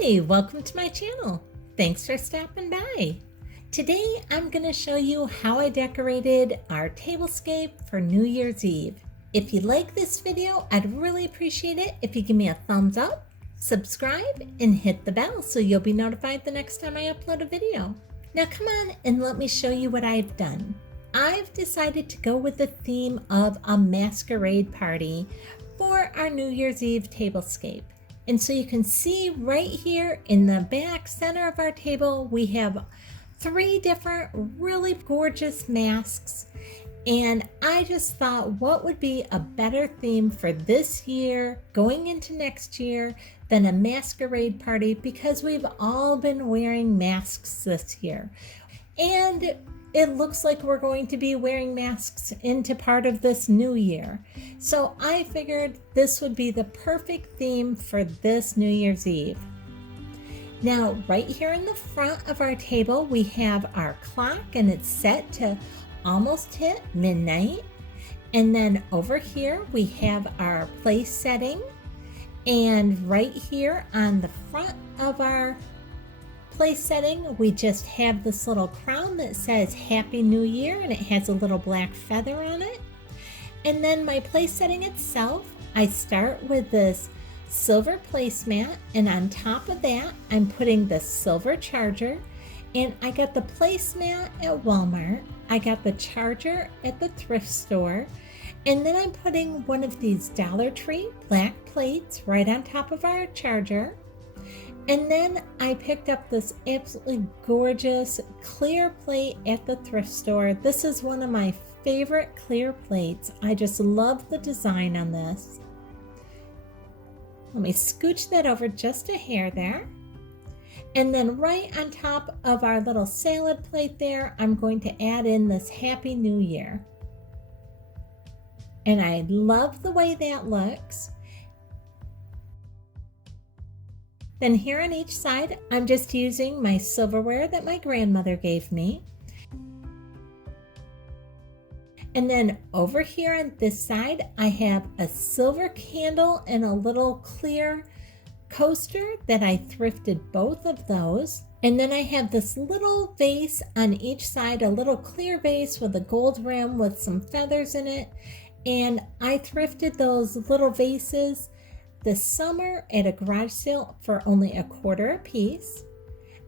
Hi, welcome to my channel. Thanks for stopping by. Today I'm going to show you how I decorated our tablescape for New Year's Eve. If you like this video, I'd really appreciate it if you give me a thumbs up, subscribe, and hit the bell so you'll be notified the next time I upload a video. Now come on and let me show you what I've done. I've decided to go with the theme of a masquerade party for our New Year's Eve tablescape. And so you can see right here in the back center of our table, we have 3 different really gorgeous masks. And I just thought, what would be a better theme for this year, going into next year, than a masquerade party, because we've all been wearing masks this year. And it looks like we're going to be wearing masks into part of this new year. So I figured this would be the perfect theme for this New Year's Eve. Now, right here in the front of our table, we have our clock and it's set to almost hit midnight. And then over here, we have our place setting. And right here on the front of our place setting, we just have this little crown that says Happy New Year, and it has a little black feather on it. And then my place setting itself, I start with this silver placemat, and on top of that I'm putting the silver charger. And I got the placemat at Walmart, I got the charger at the thrift store, and then I'm putting one of these Dollar Tree black plates right on top of our charger. And then I picked up this absolutely gorgeous clear plate at the thrift store. This is one of my favorite clear plates. I just love the design on this. Let me scooch that over just a hair there. And then right on top of our little salad plate there, I'm going to add in this Happy New Year. And I love the way that looks. Then here on each side, I'm just using my silverware that my grandmother gave me. And then over here on this side, I have a silver candle and a little clear coaster that I thrifted both of those. And then I have this little vase on each side, a little clear vase with a gold rim with some feathers in it. And I thrifted those little vases this summer at a garage sale for only $1/4 a piece.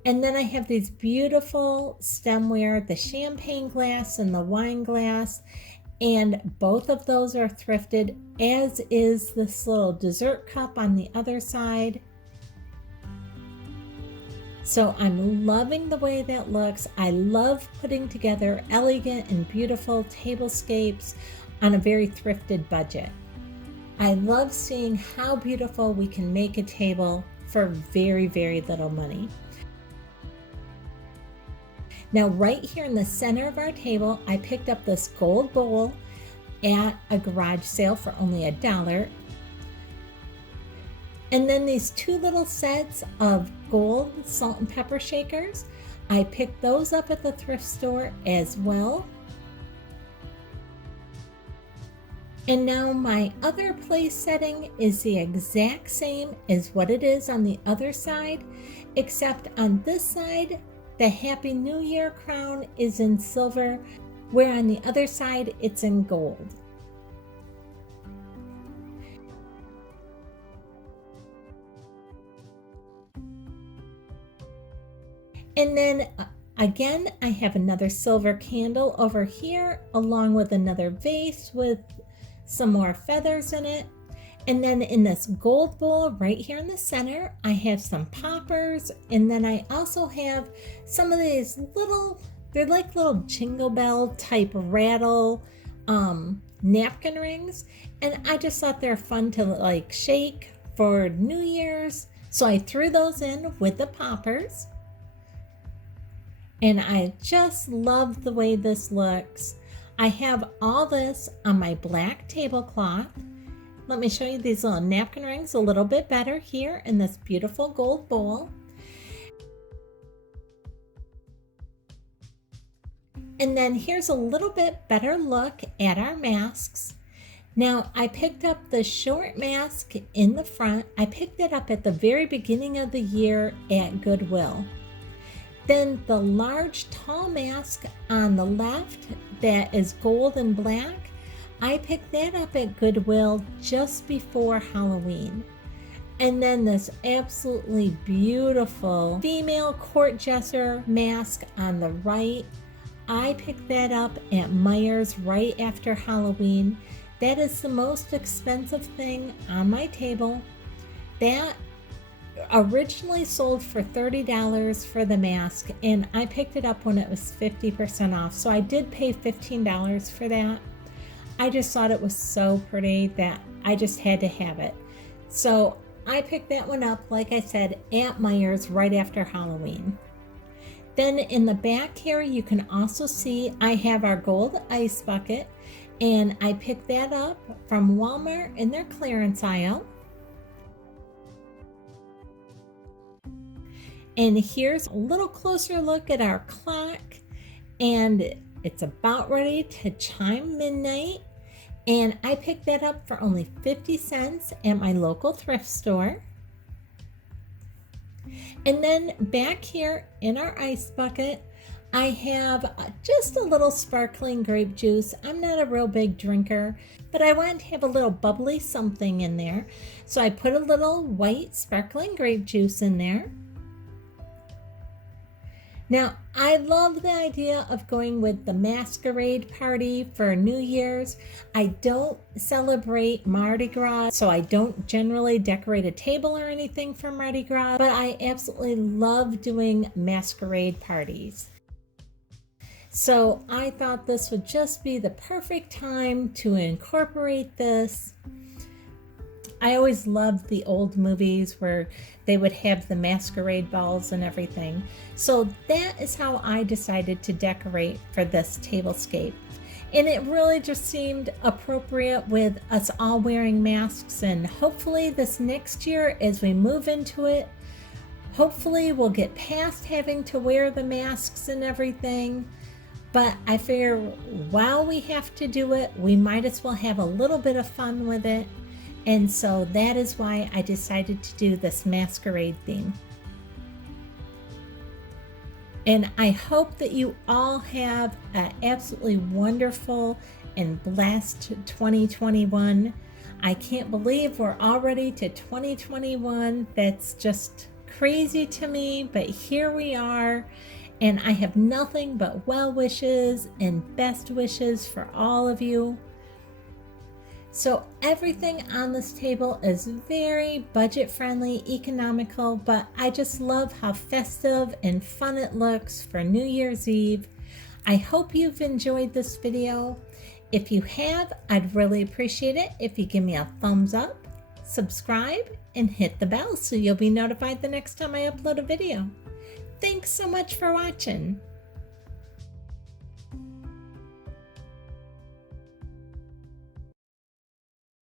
And then I have these beautiful stemware, the champagne glass and the wine glass, and both of those are thrifted, as is this little dessert cup on the other side. So I'm loving the way that looks. I love putting together elegant and beautiful tablescapes on a very thrifted budget. I love seeing how beautiful we can make a table for very, very little money. Now, right here in the center of our table, I picked up this gold bowl at a garage sale for only $1. And then these 2 little sets of gold salt and pepper shakers, I picked those up at the thrift store as well. And now my other place setting is the exact same as what it is on the other side, except on this side, the Happy New Year crown is in silver, where on the other side, it's in gold. And then again, I have another silver candle over here, along with another vase with some more feathers in it. And then in this gold bowl right here in the center, I have some poppers. And then I also have some of these little, they're like little jingle bell type rattle napkin rings. And I just thought they're fun to like shake for New Year's. So I threw those in with the poppers. And I just love the way this looks. I have all this on my black tablecloth. Let me show you these little napkin rings a little bit better here in this beautiful gold bowl. And then here's a little bit better look at our masks. Now I picked up the short mask in the front. I picked it up at the very beginning of the year at Goodwill. Then the large tall mask on the left that is gold and black, I picked that up at Goodwill just before Halloween. And then this absolutely beautiful female court jester mask on the right, I picked that up at Meijer's right after Halloween. That is the most expensive thing on my table. That originally sold for $30 for the mask, and I picked it up when it was 50% off. So I did pay $15 for that. I just thought it was so pretty that I just had to have it. So I picked that one up, like I said, at Meijer's right after Halloween. Then in the back here, you can also see I have our gold ice bucket, and I picked that up from Walmart in their clearance aisle. And here's a little closer look at our clock, and it's about ready to chime midnight. And I picked that up for only 50 cents at my local thrift store. And then back here in our ice bucket, I have just a little sparkling grape juice. I'm not a real big drinker, but I wanted to have a little bubbly something in there. So I put a little white sparkling grape juice in there. Now, I love the idea of going with the Masquerade party for New Year's. I don't celebrate Mardi Gras, so I don't generally decorate a table or anything for Mardi Gras, but I absolutely love doing Masquerade parties. So I thought this would just be the perfect time to incorporate this. I always loved the old movies where they would have the masquerade balls and everything. So that is how I decided to decorate for this tablescape. And it really just seemed appropriate with us all wearing masks, and hopefully this next year as we move into it, hopefully we'll get past having to wear the masks and everything. But I figure while we have to do it, we might as well have a little bit of fun with it. And so that is why I decided to do this masquerade theme. And I hope that you all have an absolutely wonderful and blessed 2021. I can't believe we're already to 2021. That's just crazy to me, but here we are. And I have nothing but well wishes and best wishes for all of you. So everything on this table is very budget friendly, economical, but I just love how festive and fun it looks for New Year's Eve. I hope you've enjoyed this video. If you have, I'd really appreciate it if you give me a thumbs up, subscribe, and hit the bell so you'll be notified the next time I upload a video. Thanks so much for watching.